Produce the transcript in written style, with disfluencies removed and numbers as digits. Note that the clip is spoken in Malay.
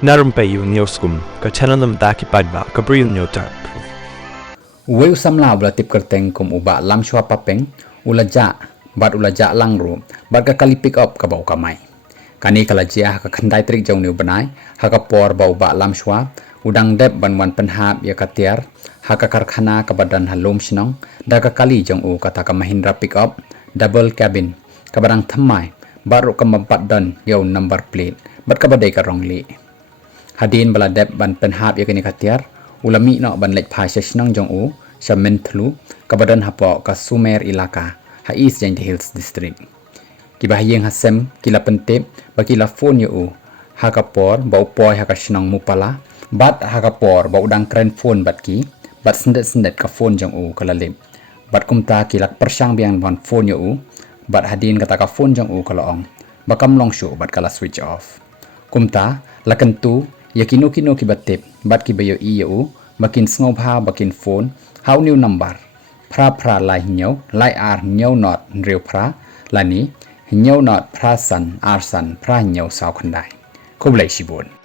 Na Rympei U Hynñiewtrep ka channel nabynta ki paidbah ka Bri U Hynñiewtrep. Uwei Samla ula tip kyrteng kum uba lam shua papeng ulaja bat ulaja langru bat ka kali pick up ka bau kamai kani kalajia ka khandai trik jong niu banai ha ka por bau ba lam shua udang dep ban wan pynhap ya ka tiar ha ka karkhana ka badan ha Lumshnong da ka kali jong u kata ka Mahindra pick up double cabin ka barang thamai baroh ka mampat dan yo number plate bat ka badai ka rongli hadieñ bala dep ban pynhap ya kini ka tiar ulami no ban lek phai Sngap jong u shamen thlu ka badan hapo ka sumer ilaka ha east jang hills district kiba yeng hasem kila pentep ba kila phone u ha ka por bau poi ha ka shnong mupala bat ha ka por bau dang kren phone bat ki bat sendet ka phone jong u kala lip bat kumta kilak persang biang ban phone u bat hadin kata ka phone jong u kala ong bakam long shu bat kala switch off kumta lakentu yakino kino ki batep bat ki bayo i u bakin Sngap ha bakin phone how new number pra lai nhau lai ar nhau not real pra lani nhau not prasan arsan pra nhau sau khandai Khublei Shibun.